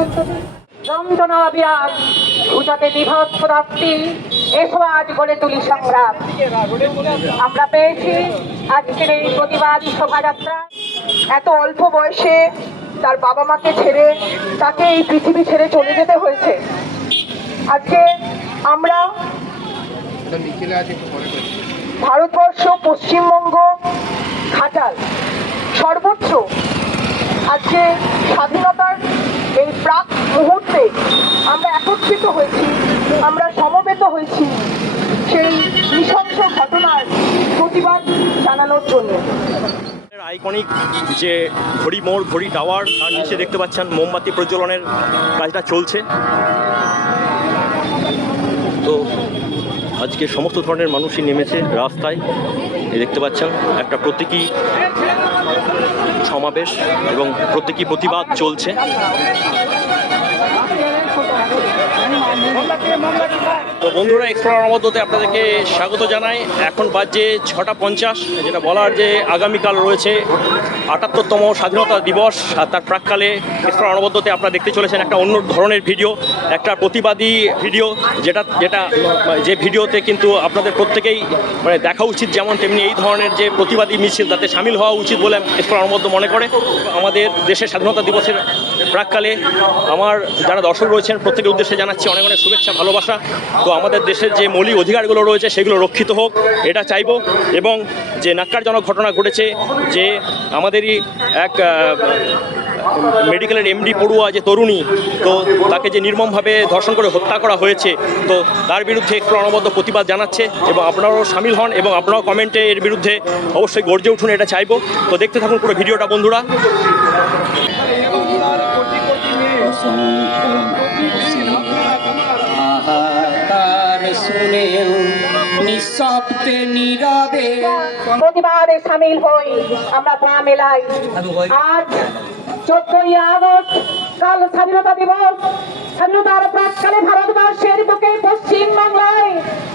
রঞ্জনা বিরাজ ঘুচাতে বিভৎস রাত্রি, এসো আজ গড়ে তুলি সংগ্রাম। আমরা পেয়েছি আজকের এই প্রতিবাদী শোভাযাত্রা। এত অল্প বয়সে তার বাবা মাকে ছেড়ে তাকে এই পৃথিবী ছেড়ে চলে যেতে হয়েছে। আজকে আমরা ভারতবর্ষ, পশ্চিমবঙ্গ, ঘাটাল সর্বোচ্চ আজকে স্বাধীনতার এই প্রাক মুহূর্তে আমরা একত্রিত হয়েছি, আমরা সমবেত হয়েছি সেই নৃশংস ঘটনার প্রতিবাদ জানানোর জন্য। আইকনিক যে ঘড়ি মোড়, ঘড়ি টাওয়ার তার নিচে দেখতে পাচ্ছেন মোমবাতি প্রজ্বলনের কাজটা চলছে। তো আজকে সমস্ত ধরনের মানুষই নেমেছে রাস্তায়। দেখতে পাচ্ছেন একটা প্রতীকী সমাবেশ এবং প্রতীকী প্রতিবাদ চলছে। তো বন্ধুরা এক্সপ্লোর মধ্যে আপনাদেরকে স্বাগত জানাই। এখন বাজে ছটা পঞ্চাশ, যেটা বলার যে আগামীকাল রয়েছে। আটাত্তরতম স্বাধীনতা দিবস, আর তার প্রাককালে এক্সপ্লোর অনবদ্যতে আপনারা দেখতে চলেছেন একটা অন্য ধরনের ভিডিও, একটা প্রতিবাদী ভিডিও, যেটা যেটা যে ভিডিওতে কিন্তু আপনাদের প্রত্যেকেই মানে দেখা উচিত যেমন তেমনি এই ধরনের যে প্রতিবাদী মিছিল তাতে সামিল হওয়া উচিত বলে এক্সপ্লোর অনবদ্য মনে করে। আমাদের দেশের স্বাধীনতা দিবসের প্রাককালে আমার যারা দর্শক রয়েছেন প্রত্যেকের উদ্দেশ্যে জানাচ্ছি অনেক অনেক শুভেচ্ছা, ভালোবাসা। তো আমাদের দেশের যে মৌলিক অধিকারগুলো রয়েছে সেগুলো রক্ষিত হোক, এটা চাইব। এবং যে নাক্কারজনক ঘটনা ঘটেছে, যে আমাদেরই এক মেডিকেলের এমডি পড়ুয়া যে তরুণী, তো তাকে যে নির্মমভাবে ধর্ষণ করে হত্যা করা হয়েছে, তো তার বিরুদ্ধে একটু অনবদ্য প্রতিবাদ জানাচ্ছে এবং আপনারাও সামিল হন এবং আপনারাও কমেন্টে এর বিরুদ্ধে অবশ্যই গর্জে উঠুন, এটা চাইব। তো দেখতে থাকুন পুরো ভিডিওটা, বন্ধুরা। নীরবে প্রতিবাদে সামিল হই আমরা পা মেলাই। আজ চোদ্দই আগস্ট কাল স্বাধীনতা দিবস, স্বাধীনতার প্রাককালে ভারতবর্ষের বুকে পশ্চিম বাংলায়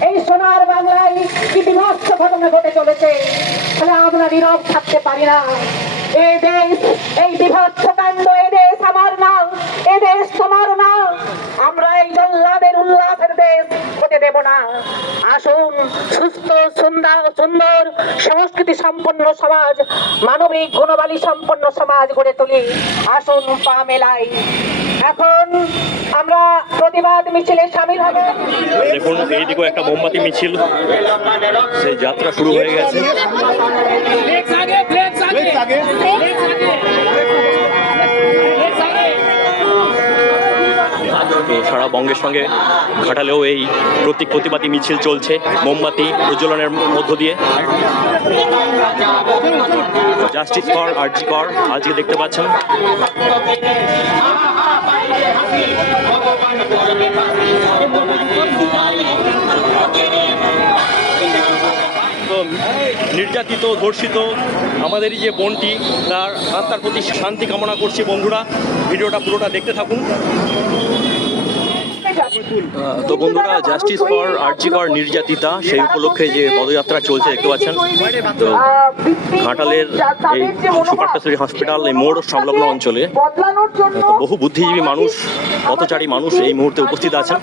এই সোনার বাংলায় কি বিভৎস ঘটনা ঘটে চলেছে, তাহলে আমরা নীরব থাকতে পারি না। এই দেশ, এই বিভৎস কাণ্ড, এ দেশ আমার না এ দেশ তোমার না আমরা এই জল্লাদের উল্লাসের দেশ হতে দেব না। আসুন সুস্থ সুন্দর সুন্দর সংস্কৃতি সম্পন্ন সমাজ মানবিক গুণবালী সম্পন্ন সমাজ গড়ে তুলি। আসুন পা মেলাই। এখন আমরা প্রতিবাদ মিছিলে সামিল হব। দেখুন এইদিকেও একটা মোমবাতি মিছিল। সেই যাত্রা শুরু হয়ে গেছে। সারা বঙ্গের সঙ্গে ঘাটালেও এই প্রতীক প্রতিবাদী মিছিল চলছে। মোমবাতি প্রজ্বলনের মধ্য দিয়ে। জাস্টিস কর আর্জি কর আজকে দেখতে পাচ্ছেন। নির্যাতিত, ধর্ষিত আমাদেরই যে বোনটি, তার আত্মার প্রতি শান্তি কামনা করছি বন্ধুরা। ভিডিওটা পুরোটা দেখতে থাকুন। তো বন্ধুরা জাস্টিস ফর আর্জিকর নির্যাতিতা সেই উপলক্ষে যে পদযাত্রা চলছে, দেখতে পাচ্ছেন? তো ঘাটালের এই সুপারটাসুরি হসপিটাল, এই মোড় সংলগ্ন অঞ্চলে বহু বুদ্ধিজীবী মানুষ, পথচারী মানুষ এই মুহূর্তে উপস্থিত আছেন।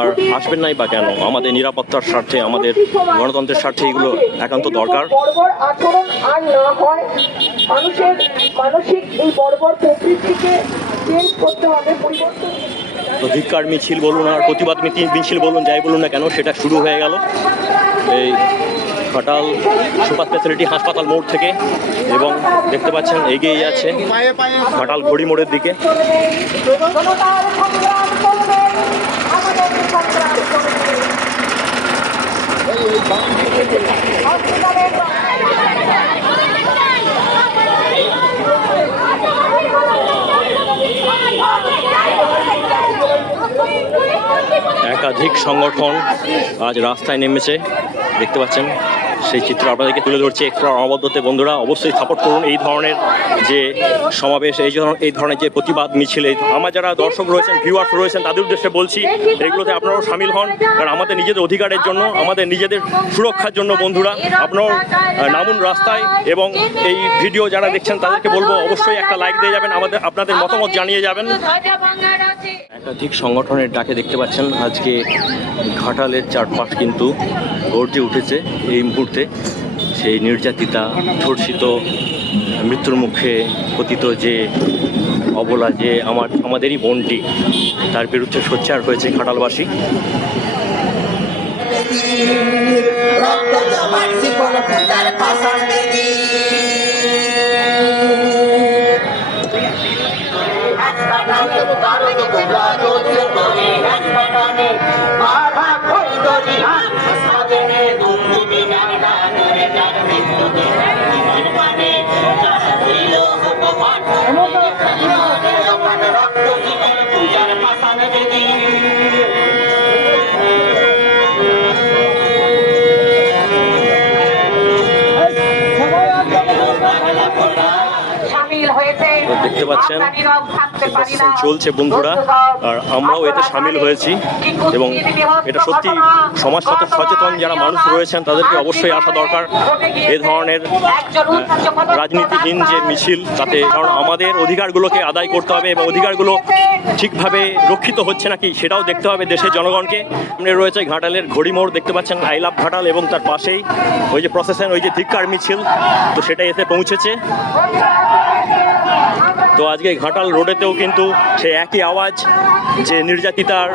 আর আসবেন নাই বা কেন? আমাদের নিরাপত্তার স্বার্থে আমাদের গণতন্ত্রের স্বার্থে এগুলো একান্ত দরকার। অধিকার আচরণ আর না হয় মানুষের মানসিক এই বর্বর প্রকৃতিকে চেঞ্জ করতে হবে পরিবর্তন তো ধিক্কার মিছিল বলুন আর প্রতিবাদ মিছিল বলুন যাই বলুন না কেন সেটা শুরু হয়ে গেল। এই ঘাটাল সুপার স্পেশালিটি হাসপাতাল মোড় থেকে এবং দেখতে পাচ্ছেন এগিয়ে যাচ্ছে ঘাটাল ঘড়ি মোড়ের দিকে। একাধিক সংগঠন আজ রাস্তায় নেমেছে, দেখতে পাচ্ছেন। সেই চিত্র আপনাদেরকে তুলে ধরছে এক্সপ্লোর অনবদ্যতে বন্ধুরা অবশ্যই সাপোর্ট করুন এই ধরনের যে সমাবেশ এই ধরনের এই ধরনের যে প্রতিবাদ মিছিল আমার যারা দর্শক রয়েছেন ভিউয়ার্স রয়েছেন তাদের উদ্দেশ্যে বলছি এইগুলোতে আপনারাও সামিল হন। কারণ আমাদের নিজেদের অধিকারের জন্য আমাদের নিজেদের সুরক্ষার জন্য বন্ধুরা আপনারাও আহ, নামুন রাস্তায় এবং এই ভিডিও যারা দেখছেন তাদেরকে বলব অবশ্যই একটা লাইক দিয়ে যাবেন আমাদের আপনাদের মতামত জানিয়ে যাবেন। একাধিক সংগঠনের ডাকে দেখতে পাচ্ছেন আজকে ঘাটালের চারপাশ কিন্তু গর্জে উঠেছে এই মুহূর্তে। সেই নির্যাতিতা, ধর্ষিত, মৃত্যুর মুখে পতিত যে অবলা, যে আমার, আমাদেরই বোনটি, তার বিরুদ্ধে সোচ্চার হয়েছে ঘাটালবাসী। রক্ত পাচ্ছেন। আমরা চলছে বন্ধুরা, আর আমরাও এতে সামিল হয়েছি এবং এটা সত্যি সমাজ সচে- সচেতন যারা মানুষ রয়েছেন, তাদেরকে অবশ্যই আসা দরকার। এ ধরনের রাজনীতিহীন যে মিছিল, তাতে কারণ আমাদের অধিকারগুলোকে আদায় করতে হবে এবং অধিকারগুলো ঠিকভাবে রক্ষিত হচ্ছে নাকি সেটাও দেখতে হবে দেশের জনগণকে। সামনে রয়েছে ঘাটালের ঘড়িমোড়, দেখতে পাচ্ছেন আই লাভ ঘাটাল এবং তার পাশেই ওই যে প্রসেসন ওই যে ধিক্কার মিছিল, তো সেটা এসে পৌঁছেছে। তো আজকে ঘাটাল রোডেতেও কিন্তু সে একই আওয়াজ, যে নির্যাতিতার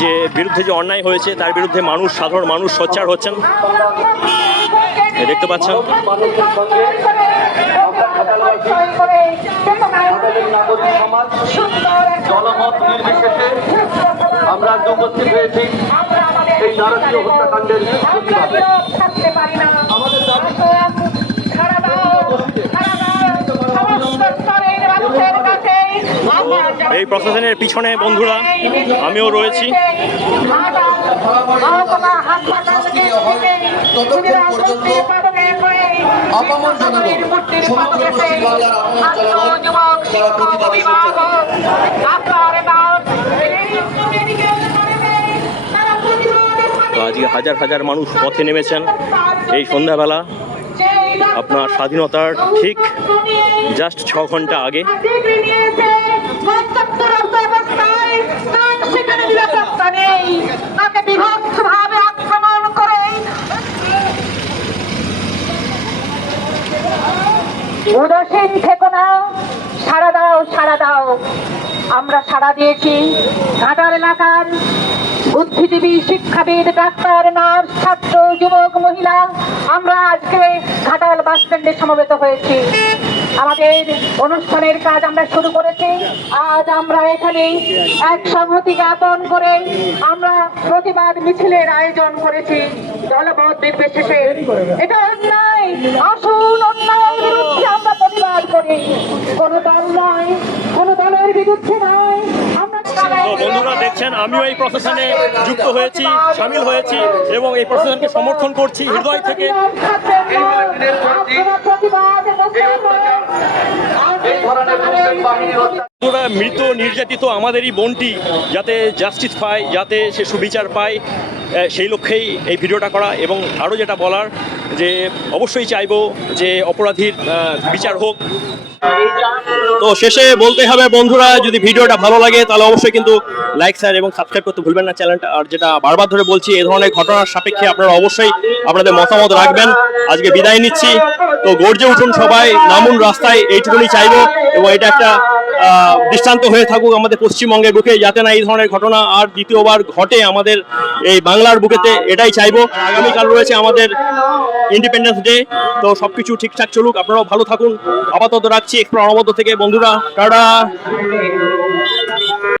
যে বিরুদ্ধে যে অন্যায় হয়েছে, তার বিরুদ্ধে মানুষ, সাধারণ মানুষ সোচ্চার হচ্ছেন। দেখতে পাচ্ছেন। আমরা উপস্থিত হয়েছি এই নারকীয় হত্যাকাণ্ডের এই প্রশাসনের পিছনে বন্ধুরা, আমিও রয়েছি। আজকে হাজার হাজার মানুষ পথে নেমেছেন। এই সন্ধ্যাবেলা আপনার স্বাধীনতার ঠিক জাস্ট ছ ঘণ্টা আগে। করে। উদাসীন থেকো না সারা দাও সারা দাও। আমরা সারা দিয়েছি। ঘাটার এলাকার বুদ্ধিজীবী শিক্ষাবিদ ডাক্তার, নার্স, ছাত্র, যুবক, মহিলা, আমরা আজকে ঘাটাল বাস স্ট্যান্ডে সমবেত হয়েছি। আমাদের অনুষ্ঠানের কাজ আমরা শুরু করেছি। আজ আমরা এখানে এক সংহতি জ্ঞাপন করে আমরা প্রতিবাদ মিছিলের আয়োজন করেছি। দলবদ্ধ নির্বিশেষে। এটা অন্যায় আসুন অন্যায়ের বিরুদ্ধে আমরা প্রতিবাদ করি। কোন দল নয়, কোন দলের বিরুদ্ধে নয়। তো বন্ধুরা দেখছেন, আমিও এই প্রশাসনে যুক্ত হয়েছি, সামিল হয়েছি এবং এই প্রশাসনকে সমর্থন করছি হৃদয় থেকে। এই মৃত নির্যাতিত আমাদেরই বোনটি, যাতে জাস্টিস পায়, যাতে সে সুবিচার পায় সেই লক্ষ্যেই এই ভিডিওটা করা। এবং আরও যেটা বলার, যে অবশ্যই চাইব যে অপরাধীর বিচার হোক। তো শেষে বলতে হবে, বন্ধুরা, যদি ভিডিওটা ভালো লাগে, তাহলে অবশ্যই কিন্তু লাইক শেয়ার এবং সাবস্ক্রাইব করতে ভুলবেন না চ্যানেলটা আর যেটা বারবার ধরে বলছি, এই ধরনের ঘটনার সাপেক্ষে আপনারা অবশ্যই আপনাদের মতামত রাখবেন। আজকে বিদায় নিচ্ছি। তো গর্জে উঠুন সবাই, নামুন রাস্তায়, এইটুকুনি চাইব এবং এটা একটা দৃষ্টান্ত হয়ে থাকুক আমাদের পশ্চিমবঙ্গের বুকে, যাতে না এই ধরনের ঘটনা আর দ্বিতীয়বার ঘটে আমাদের এই বাংলার বুকেতে, এটাই চাইব। আগামীকাল রয়েছে আমাদের ইন্ডিপেন্ডেন্স ডে তো সব কিছু ঠিকঠাক চলুক। আপনারাও ভালো থাকুন। আপাতত রাখছি, একটু অনবদ্য থেকে। বন্ধুরা, টাটা!